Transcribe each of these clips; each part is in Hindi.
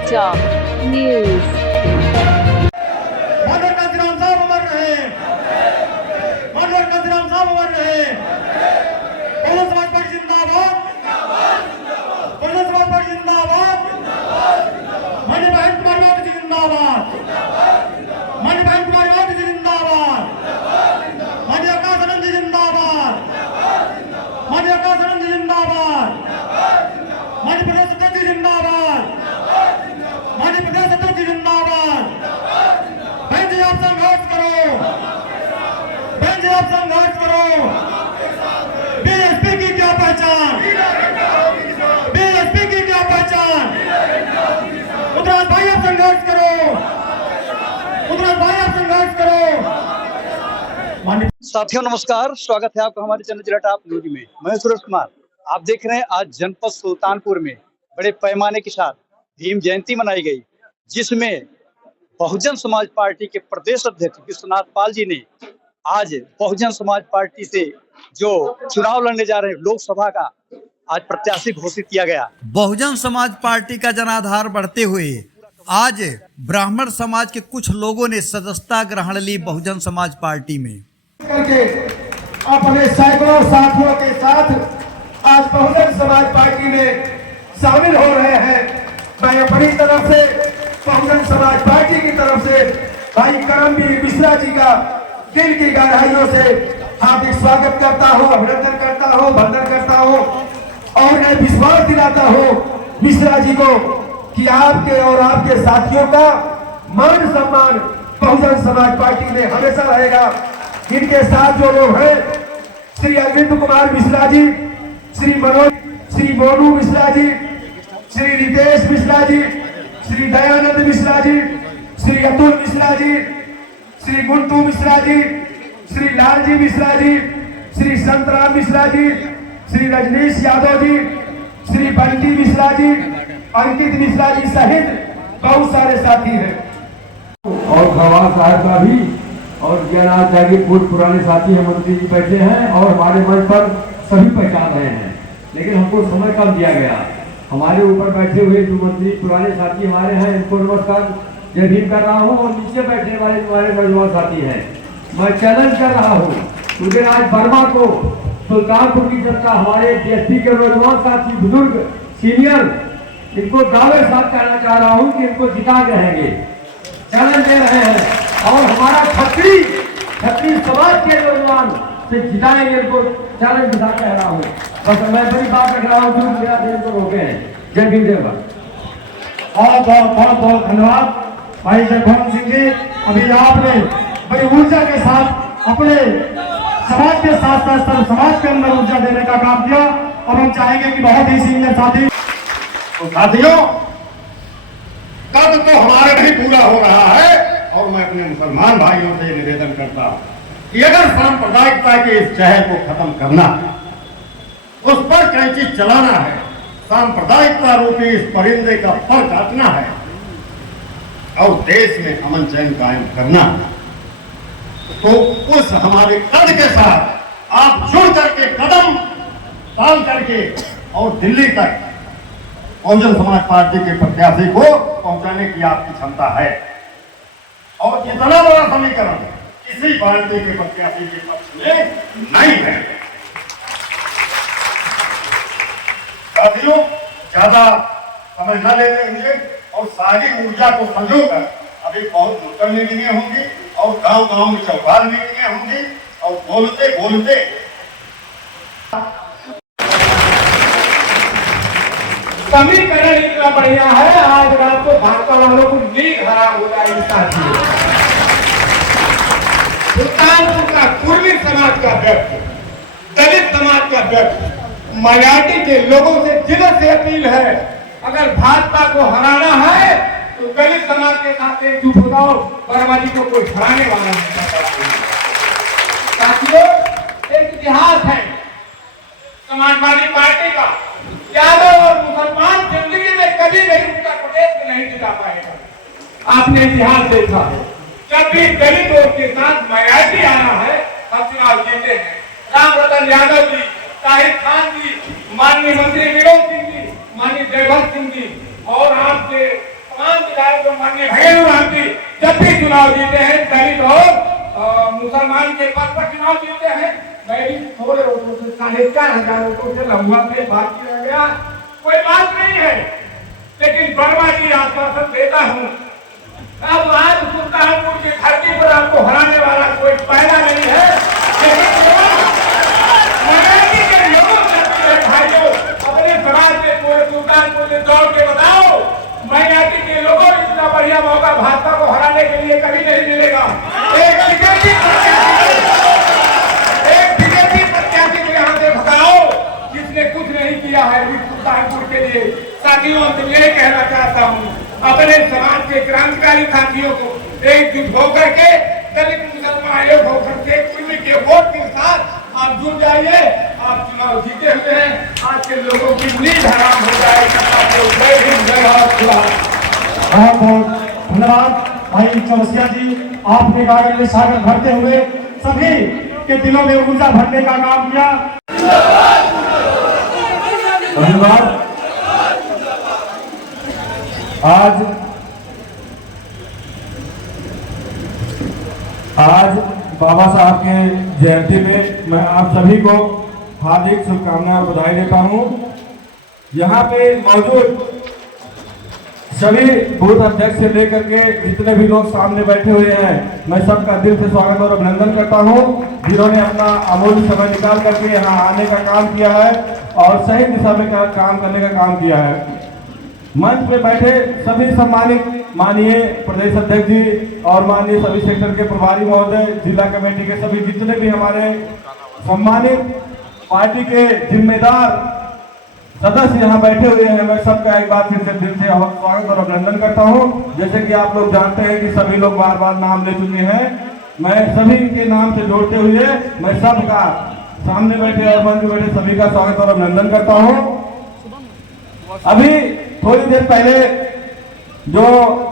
समाचार न्यूज। मनोहर कांतीराम साहब अमर रहे। मनोहर कांतीराम साहब अमर रहे। बहुजन समाज पार्टी जिंदाबाद। बहुजन समाज पार्टी जिंदाबाद। माननीय बहन कुमारी वाद जी जिंदाबाद। माननीय बहन कुमारी वाद जी जिंदाबाद। माननीय आकाश आनंद जी जिंदाबाद। माननीय आकाश आनंद जी जिंदाबाद। माननीय प्रदेश अध्यक्ष जी जिंदाबाद। माननीय प्रदेश अध्यक्ष जी जिंदाबाद। बहन जी आप संघर्ष करो। बहन जी आप संघर्ष करो। बीएसपी की क्या पहचान? बीएसपी की क्या पहचान? उदराज भाई आप संघर्ष करो। उदराज भाई आप संघर्ष करो। साथियों नमस्कार, स्वागत है आपका हमारे चैनल जिला टॉप न्यूज में। मैं सुरेश कुमार। आप देख रहे हैं आज जनपद सुल्तानपुर में बड़े पैमाने के साथ भीम जयंती मनाई गई, जिसमें बहुजन समाज पार्टी के प्रदेश अध्यक्ष विश्वनाथ पाल जी ने आज बहुजन समाज पार्टी से जो चुनाव लड़ने जा रहे हैं लोकसभा का आज प्रत्याशी घोषित किया गया। बहुजन समाज पार्टी का जनाधार बढ़ते हुए आज ब्राह्मण समाज के कुछ लोगों ने सदस्यता ग्रहण ली बहुजन समाज पार्टी में। करके अपने सैकड़ों साथियों के साथ आज बहुजन समाज पार्टी में शामिल हो रहे हैं। मैं अपनी तरफ से बहुजन समाज पार्टी की तरफ से भाई करमवीर मिश्रा जी का दिल की गहराइयों से हार्दिक स्वागत करता हूँ, अभिनंदन करता हूँ, वंदन करता हूँ और मैं विश्वास दिलाता हूँ मिश्रा जी को कि आपके और आपके साथियों का मान सम्मान बहुजन समाज पार्टी में हमेशा रहेगा। इनके साथ जो लोग हैं, श्री अरविंद कुमार मिश्रा जी, श्री मनोज, श्री मोनू मिश्रा जी, श्री रितेश मिश्रा जी, श्री दयानंद मिश्रा जी, श्री अतुल मिश्रा जी, श्री गुंटू मिश्रा जी, श्री लालजी मिश्रा जी, श्री संतराम मिश्रा जी, श्री रजनीश यादव जी, श्री बंटी मिश्रा जी, अंकित मिश्रा जी सहित बहुत सारे साथी हैं। और खवास साहब का भी और ज्ञानाचार्य पूर्व पुराने साथी हैं, मंत्री जी बैठे हैं और हमारे मंच पर सभी पहचान रहे हैं, लेकिन हमको समय कम दिया गया। हमारे ऊपर बैठे हुए जो मंत्री पुराने साथी हमारे हैं, इनको नमस्कार जय भीम कर रहा हूँ और नीचे बैठने वाले हमारे नौजवान साथी हैं, मैं चैलेंज कर रहा हूँ क्योंकि आज वर्मा को सुल्तानपुर की जनता, हमारे डीएसपी के नौजवान साथी, बुजुर्ग, सीनियर, इनको दावे साथ कहना चाह रहा हूँ कि इनको जिता के रहेंगे, चैलेंज दे रहे हैं और हमारा छत्री समाज के नौजवान से जिताएंगे, इनको चैलेंज दिखा कह रहा हूँ। बस मैं बड़ी बात रख रहा हूँ, जो मेरा देश को रोके हैं। जय भीम, जय भारत। बहुत बहुत धन्यवाद भाई जगमोहन सिंह जी। अभी आपने बड़ी ऊर्जा के साथ अपने समाज के साथ साथ समाज के अंदर ऊर्जा देने का काम किया। अब हम चाहेंगे कि बहुत ही सीनियर साथी, तो साथियों कद तो हमारे भी पूरा हो रहा है और मैं अपने मुसलमान भाइयों से निवेदन करता हूं कि अगर सांप्रदायिकता के इस जहर को खत्म करना है, उस पर कैंची चलाना है, सांप्रदायिकता रूपी इस परिंदे का फर काटना है और देश में अमन चैन कायम करना है, तो उस हमारे कद के साथ आप जुड़ करके कदम ताल करके और दिल्ली तक बहुजन समाज पार्टी के प्रत्याशी को पहुंचाने की आपकी क्षमता है और इतना बड़ा समीकरण किसी पार्टी के प्रत्याशी के पक्ष में नहीं है। साथियों, ज्यादा समय न लेते हुए और सारी ऊर्जा को संजोकर अभी बहुत नुक्कड़ मीटिंगें होंगी और गांव-गांव में चौपाल मीटिंगें होंगी और बोलते बोलते समीकरण इतना बढ़िया है, आज रात को भाजपा वालों को नींद हराम हो जाएगी। साथियों, सुल्तानपुर का कुर्मी समाज का व्यक्ति, दलित समाज का व्यक्ति, माइनॉरिटी के लोगों से दिलों से अपील है, अगर भाजपा को हराना है तो दलित समाज के साथ एकजुट हो जाओ, बराबरी को कोई हराने वाला नहीं। साथियों, एक इतिहास है समाजवादी पार्टी का, यादव और मुसलमान जिंदगी में कभी नहीं उत्तर प्रदेश में नहीं जिता पाएगा। आपने इतिहास देखा है, जब भी दलित वोट के साथ माइनॉरिटी आना है, हम चुनाव जीते हैं। राम रतन यादव जी, ताहिर खान जी, माननीय मंत्री विनोद सिंह जी, माननीय जयवंत सिंह जी और आपके तमाम विधायक जो माननीय भैया भारती जब भी चुनाव जीते हैं, दलित और मुसलमान के पद पर चुनाव जीते हैं, मैं भी थोड़े वोटों से 4,500 वोटों से लहुआ पे बात किया गया, कोई बात नहीं है, लेकिन वर्मा जी आश्वासन देता हूँ, अब आज सुल्तानपुर की धरती पर आपको हराने वाला कोई पैदा नहीं है, लेकिन के लोगों से भाइयों अपने समाज के पूरे सुल्तानपुर से दौड़ के बताओ, माइनॉरिटी के लोगों को इतना बढ़िया मौका भाजपा को हराने के लिए कभी नहीं मिलेगा। एक बीजेपी प्रत्याशी को यहाँ से भगाओ, जिसने कुछ नहीं किया है सुल्तानपुर के लिए। साथियों, मैं यही कहना चाहता हूँ, अपने समाज के क्रांतिकारी साथियों को एकजुट होकर के, दलित मुसलमान एक होकर के, कुर्मी के वोट के साथ आप जुड़ जाइए। आप चुनाव जीते हुए हैं, आज के लोगों की नींद हराम हो जाएगी। बहुत बहुत धन्यवाद भाई चौरसिया जी, आपने गाड़ी में सागर भरते हुए सभी के दिलों में ऊर्जा भरने का काम किया। धन्यवाद। आज बाबा साहब के जयंती में मैं आप सभी को हार्दिक शुभकामनाएं बधाई देता हूं। यहाँ पे मौजूद सभी बूथ अध्यक्ष से लेकर के जितने भी लोग सामने बैठे हुए हैं, मैं सबका दिल से स्वागत और अभिनंदन करता हूं, जिन्होंने अपना अमूल्य समय निकाल करके यहाँ आने का काम किया है और सही दिशा में काम करने का काम किया है। मंच पे बैठे सभी सम्मानित माननीय प्रदेश अध्यक्ष जी और माननीय सभी सेक्टर के प्रभारी महोदय, जिला कमेटी के सभी जितने भी हमारे सम्मानित पार्टी के जिम्मेदार सदस्य यहाँ बैठे हुए हैं, मैं सबका एक बार फिर से दिल से स्वागत और अभिनंदन करता हूँ। जैसे कि आप लोग जानते हैं कि सभी लोग बार बार नाम ले चुके हैं, मैं सभी के नाम से जोड़ते हुए मैं सबका सामने बैठे और मंच में बैठे सभी का स्वागत और अभिनंदन करता हूँ। अभी थोड़ी देर पहले जो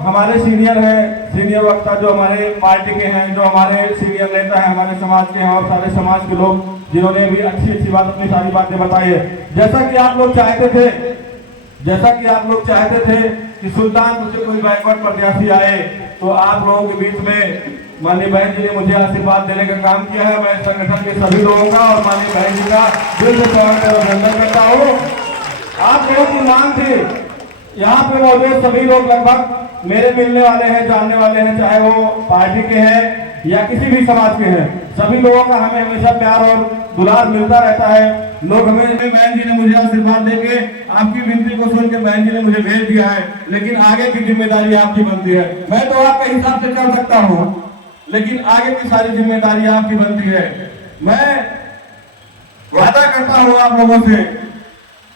हमारे सीनियर हैं, सीनियर वक्ता जो हमारे पार्टी के हैं, जो हमारे सीनियर नेता हैं हमारे समाज के हैं और सारे समाज के लोग, जिन्होंने भी अच्छी अच्छी बात अपनी सारी बातें बताई है। जैसा कि आप लोग चाहते थे कि सुल्तानपुर से कोई बैकवर्ड प्रत्याशी आए, तो आप लोगों के बीच में माननीय बहन जी ने मुझे आशीर्वाद देने का काम किया है। मैं संगठन के सभी लोगों का और माननीय बहन जी का दिल से स्वागत और अभिनंदन करता हूँ। आप लोगों की मांग थी, यहाँ पे मौजूद सभी लोग लगभग मेरे मिलने वाले हैं, जानने वाले हैं, चाहे वो पार्टी के हैं या किसी भी समाज के हैं, सभी लोगों का हमें हमेशा प्यार और दुलार मिलता रहता है। लोग हमें, बहन जी ने मुझे आशीर्वाद देके आपकी विनती को सुन के बहन जी ने मुझे भेज दिया है, लेकिन आगे की जिम्मेदारी आपकी बनती है। मैं तो आपके हिसाब से चल सकता हूँ, लेकिन आगे की सारी जिम्मेदारी आपकी बनती है। मैं वादा करता हूँ आप लोगों से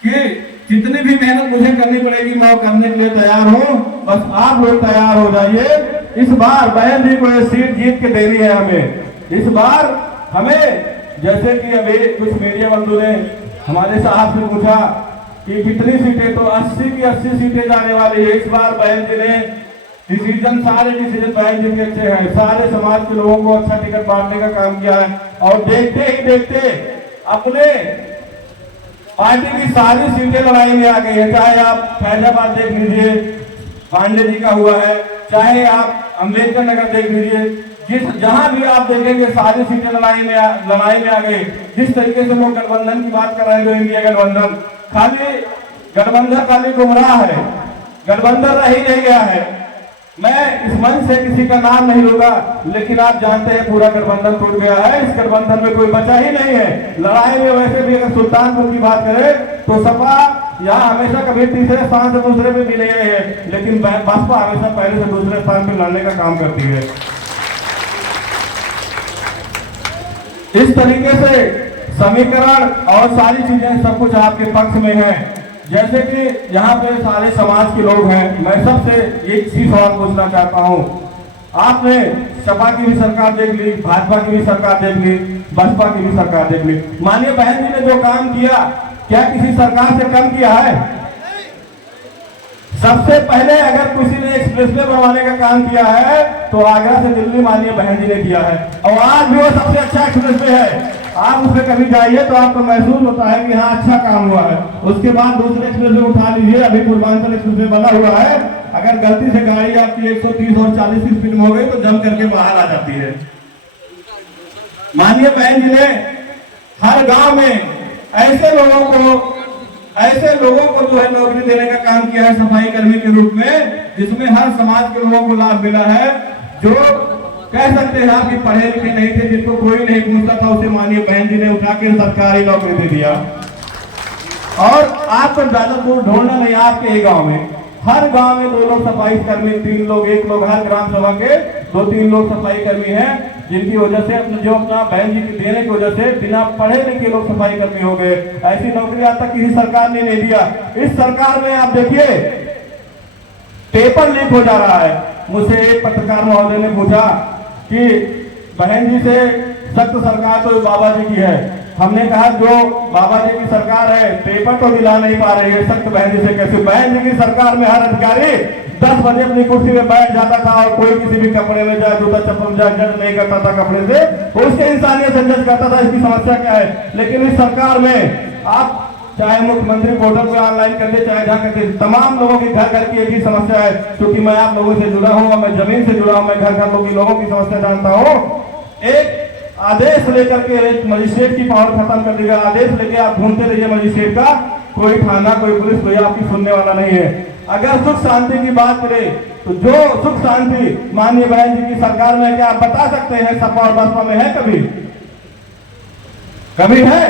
कि जितनी भी मेहनत मुझे करनी पड़ेगी मैं करने के लिए तैयार हूँ, बस आप लोग तैयार हो जाइए। इस बार बहन जी को ये सीट जीत के देनी है हमें। इस बार हमें, जैसे कि अभी कुछ मीडिया बंधु ने हमारे साहब से पूछा कि कितनी सीटें, तो 80 की 80 सीटें जाने वाली है। इस बार बहन जी ने सारे डिसीजन बहन जी के अच्छे हैं, सारे समाज के लोगों को अच्छा टिकट बांटने का काम किया है और देखते ही देखते अपने पार्टी की सारी सीटें लड़ाई में आ गई है। चाहे आप फैजाबाद देख लीजिए, पांडे जी का हुआ है, चाहे आप अम्बेडकर नगर देख लीजिए, जहां भी आप देखेंगे सारी सीटें लड़ाई में आ गई। जिस तरीके से लोग गठबंधन की बात कर रहे हैं, जो इंडिया गठबंधन, गठबंधन खाली गुमराह है, गठबंधन रह ही नहीं गया है। मैं इस मंच से किसी का नाम नहीं लूंगा, लेकिन आप जानते हैं पूरा गठबंधन टूट गया है। इस गठबंधन में कोई बचा ही नहीं है। लड़ाई में वैसे भी अगर सुल्तानपुर की बात करें तो सपा यहाँ हमेशा कभी तीसरे स्थान से दूसरे पे मिले गए हैं, लेकिन बसपा हमेशा पहले से दूसरे स्थान पे लड़ने का काम करती है। इस तरीके से समीकरण और सारी चीजें सब कुछ आपके पक्ष में है। जैसे कि यहाँ पे सारे समाज के लोग हैं, मैं सबसे एक चीज सवाल पूछना चाहता हूँ। आपने सपा की भी सरकार देख ली, भाजपा की भी सरकार देख ली, बसपा की भी सरकार देख ली, माननीय बहन जी ने जो काम किया क्या किसी सरकार से कम किया है? सबसे पहले अगर किसी ने एक्सप्रेसवे बनवाने का काम किया है तो आगरा से दिल्ली माननीय बहन जी ने किया है, और आज भी वो सबसे अच्छा एक्सप्रेसवे है। आप उसमें कभी जाइए तो आपको महसूस होता है कि हाँ अच्छा काम हुआ है। उसके बाद दूसरे एक्सप्रेसवे उठा लीजिए, अभी पूर्वांचल एक्सप्रेसवे बना हुआ है, अगर गलती से गाड़ी आपकी 130 और 40 की स्पीड में हो गई तो जम करके बाहर आ जाती है। माननीय बहन जी ने हर गांव में ऐसे लोगों को जो है नौकरी देने का काम किया है सफाई कर्मी के रूप में, जिसमें हर समाज के लोगों को लाभ मिला है। जो कह सकते हैं आप कि पढ़े लिखे नहीं थे, जिनको कोई नहीं पूछता था, उसे माननीय बहन जी ने उठा के सरकारी नौकरी दे दिया। और आपको ज्यादा दूर ढूंढना नहीं, आपके एक गांव में हर गांव में 2 लोग सफाई कर्मी, 3 लोग, 1 लोग, हर ग्राम सभा के 2-3 लोग सफाई कर्मी हैं, जिनकी वजह से अपना बहन जी की देने की वजह से बिना पढ़े लिखे लोग सफाई कर्मी हो गए। ऐसी नौकरी आज तक किसी सरकार ने नहीं दिया। इस सरकार में आप देखिए पेपर लीक हो जा रहा है। मुझसे एक पत्रकार महोदय ने पूछा कि बहन जी से सख्त सरकार तो बाबा जी की है। हमने कहा जो बाबा जी की सरकार है पेपर तो दिला नहीं पा रही है, सख्त बहन जी से कैसे? बहन जी की सरकार में हर अधिकारी 10 बजे अपनी कुर्सी में बैठ जाता था और कोई किसी भी कपड़े में जाए, जूता चप्पल जाए, जज नहीं करता था कपड़े से, उसके इंसानियत से जज करता था इसकी समस्या क्या है। लेकिन इस सरकार में आप चाहे मुख्यमंत्री पोर्टल पर ऑनलाइन कर दे, चाहे जहाँ करते, तमाम लोगों की घर घर की एक ही समस्या है। क्योंकि मैं आप लोगों से जुड़ा हूँ, मैं जमीन से जुड़ा हूँ, मैं घर घर लोगों की समस्या जानता हूँ। एक आदेश लेकर के मजिस्ट्रेट की पावर खत्म कर देगा, आदेश लेके आप घूमते रहिए मजिस्ट्रेट का, कोई थाना कोई पुलिस कोई आपकी सुनने वाला नहीं है। अगर सुख शांति की बात करें तो जो सुख शांति माननीय बहन जी की सरकार में क्या आप बता सकते हैं सपा और बसपा में है? कभी है?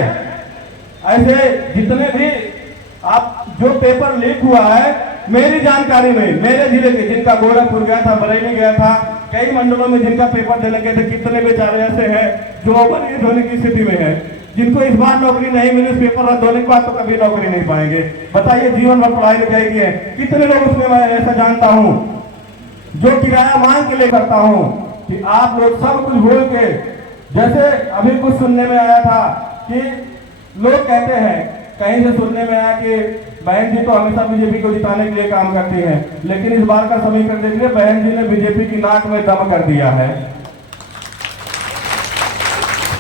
ऐसे जितने भी आप जो पेपर लीक हुआ है मेरी जानकारी में, मेरे जिले के जिनका गोरखपुर गया था, बरेली गया था, कई मंडलों में जिनका पेपर देने गए थे, कितने बेचारे ऐसे हैं जो बर्बाद होने की स्थिति में है, जिनको इस बार नौकरी नहीं मिली, पेपर रद्द होने के बाद तो कभी नौकरी नहीं पाएंगे। बताइए जीवन भर पढ़ाई लिखाई की है कितने लोग उसमें। मैं ऐसा जानता हूँ जो किराया मांग के लिए करता हूँ कि आप लोग सब कुछ भूल के, जैसे अभी कुछ सुनने में आया था कि लोग कहते हैं, कहीं से सुनने में आया कि बहन जी तो हमेशा बीजेपी को जिताने के लिए काम करती हैं, लेकिन इस बार का समीकरण देखिए, बहन जी ने बीजेपी की नाक में दम कर दिया है।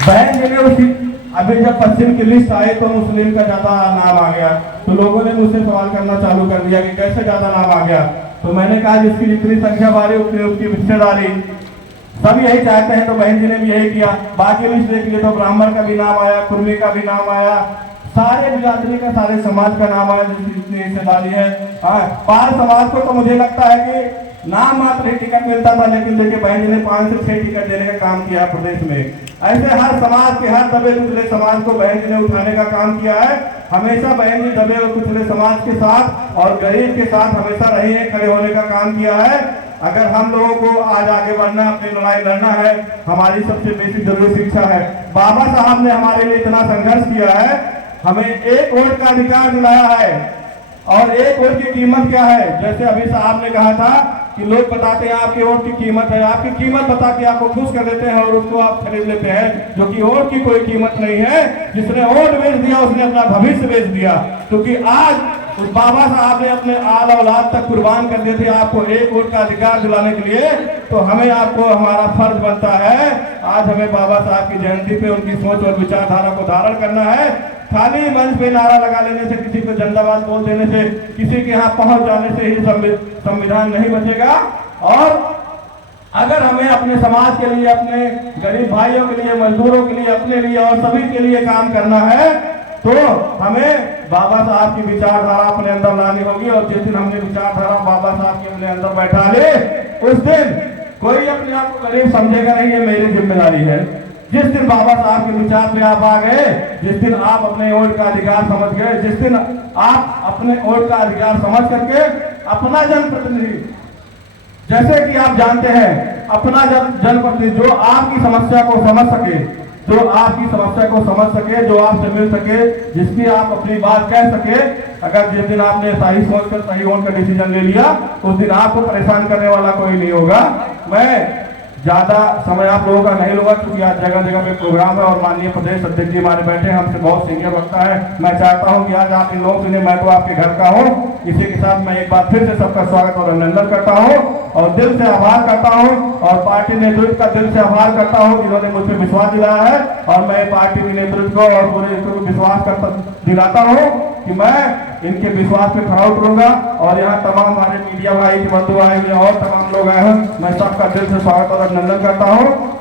बहन जी ने उसी अभी जब पश्चिम की लिस्ट आई तो मुस्लिम का ज्यादा नाम आ गया, तो लोगों ने मुझसे सवाल करना चालू कर दिया कि कैसे ज्यादा नाम आ गया। तो मैंने कहा जिसकी जितनी संख्या बारी उतनी उसकी हिस्सेदारी, सब यही चाहते हैं, तो बहन जी ने भी यही किया। बाकी लिस्ट देख लिए तो ब्राह्मण का भी नाम आया, कुर्मी का भी नाम आया, सारे बिरादरी का, सारे समाज का नाम आया जिसकी जितनी हिस्सेदारी है। पाल समाज को तो मुझे लगता है कि नाम मात्र ही टिकट मिलता था, लेकिन देखिए बहन जी ने 5 से 6 टिकट देने का काम किया प्रदेश में। ऐसे हर समाज के, हर दबे कुचले समाज को बहन जी ने उठाने का काम किया है। हमेशा बहन जी दबे कुचले समाज के साथ और गरीब के साथ हमेशा रही है, खड़े होने का काम किया है। अगर हम लोगों को आज आगे बढ़ना, अपनी लड़ाई लड़ना है, हमारी सबसे बेसिक जरूरी शिक्षा है। बाबा साहब ने हमारे लिए इतना संघर्ष किया है, हमें 1 वोट का अधिकार दिलाया है, और 1 वोट की कीमत क्या है? जैसे अभी साहब ने कहा था कि लोग बताते हैं आपके वोट की कीमत है, आपकी कीमत बता के आपको खुश कर देते हैं और उसको आप खरीद लेते हैं, जो कि वोट की कोई कीमत नहीं है। जिसने वोट बेच दिया उसने अपना भविष्य बेच दिया, क्योंकि आज उस बाबा साहब ने अपने आल औलाद तक कुर्बान कर दिए थे आपको 1 वोट का अधिकार दिलाने के लिए। तो हमें आपको हमारा फर्ज बनता है, आज हमें बाबा साहब की जयंती पे उनकी सोच और विचारधारा को धारण करना है। खाली मंच पे नारा लगा लेने से, किसी को जिंदाबाद बोल देने से, किसी के यहाँ पहुंच जाने से ही संविधान नहीं बचेगा। और अगर हमें अपने समाज के लिए, अपने गरीब भाइयों के लिए, मजदूरों के लिए, अपने लिए और सभी के लिए काम करना है, तो हमें बाबा साहब की विचारधारा अपने अंदर लानी होगी। और जिस दिन हमने विचारधारा बाबा साहब के अपने अंदर बैठा ले, उस दिन कोई अपने आप को गरीब समझेगा नहीं, ये मेरी जिम्मेदारी है। जिस दिन बाबा साहब के विचार पे आप आ गए, जिस दिन आप अपने वोट का अधिकार समझ गए, जिस दिन आप अपने वोट का अधिकार समझ करके अपना जनप्रतिनिधि, जैसे कि आप जानते हैं, अपना जनप्रतिनिधि जो आपकी समस्या को समझ सके, जो आपकी समस्या को समझ सके, जो आपसे मिल सके, जिसकी आप अपनी बात कह सके, अगर जिस दिन आपने सही सोचकर सही वोट का डिसीजन ले लिया, उस दिन आपको परेशान करने वाला कोई नहीं होगा। मैं ज्यादा समय आप लोगों का नहीं लूंगा, क्योंकि आज जगह जगह पे प्रोग्राम है और माननीय प्रदेश अध्यक्ष जी हमारे बैठे हैं, हमसे बहुत सीनियर वक्ता है। मैं चाहता हूं कि आज आप इन लोगों के लिए, मैं तो आपके घर का हूं, इसी के साथ मैं एक बार फिर से सबका स्वागत और अभिनंदन करता हूं और दिल से आभार करता हूं, और पार्टी नेतृत्व का दिल से आभार करता हूं जिन्होंने मुझ पर विश्वास दिलाया है। और मैं पार्टी के नेतृत्व को और पूरे नेतृत्व को विश्वास दिलाता हूं कि मैं इनके विश्वास पे खरा उतरूंगा। और यहाँ तमाम हमारे मीडिया भाई बंधु आए हुए और तमाम लोग आए हैं, मैं सबका दिल से स्वागत और अभिनंदन करता हूँ।